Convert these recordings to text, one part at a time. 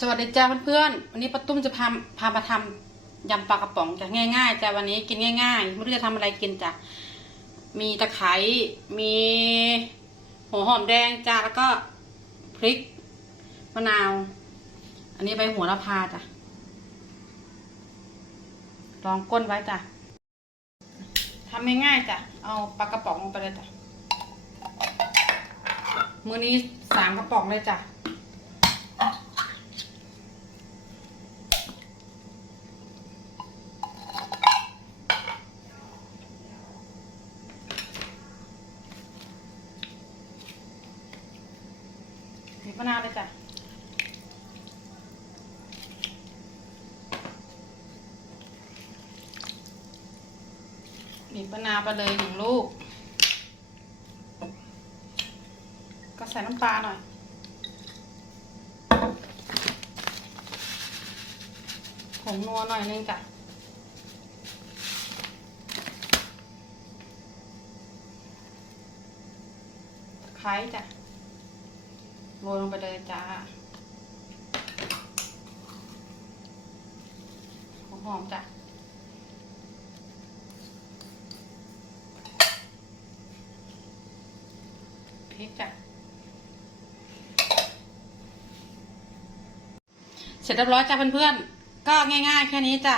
สวัสดีจ้าเพื่อนๆ วันนี้ป้าตุ้มจะพาพามาทำยำปลากระป๋องจ้ะง่ายๆจ้ะวันนี้กินง่ายๆไม่รู้จะทำอะไรกินจ้ะมีตะไคร้มีหัวหอมแดงจ้ะแล้วก็พริกมะนาว อันนี้ใบหัวละพาจ้ะลองก้นไว้จ้ะทำง่ายๆจ้ะเอาปลากระป๋องลงไปเลยจ้ะมือนี้สามกระป๋องเลยจ้ะ บีบมะนาวเลยจ้ะบีบมะนาวไปเลยหนึ่งลูก ก็ใส่น้ำปลาหน่อยผงนัวหน่อยนึงจ้ะไคร้จ้ะ รยลงไปเลยจ้าหอมๆจ้ะพริกจ้ะเสร็จเรียบร้อยจ้ะเพื่อนๆ ก็ง่ายๆ แค่นี้จ้ะ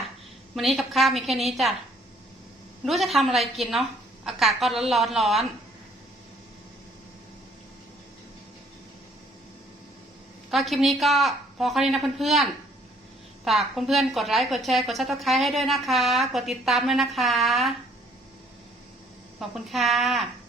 วันนี้กับข้าวมีแค่นี้จ้ะรู้จะทำอะไรกินเนาะอากาศก็ร้อนร้อนๆร้อน ก็คลิปนี้ก็พอแค่นี้นะเพื่อนๆ ฝากเพื่อนๆ กดไลค์ กดแชร์ กดซับสไครต์ให้ด้วยนะคะ กดติดตามด้วยนะคะ ขอบคุณค่ะ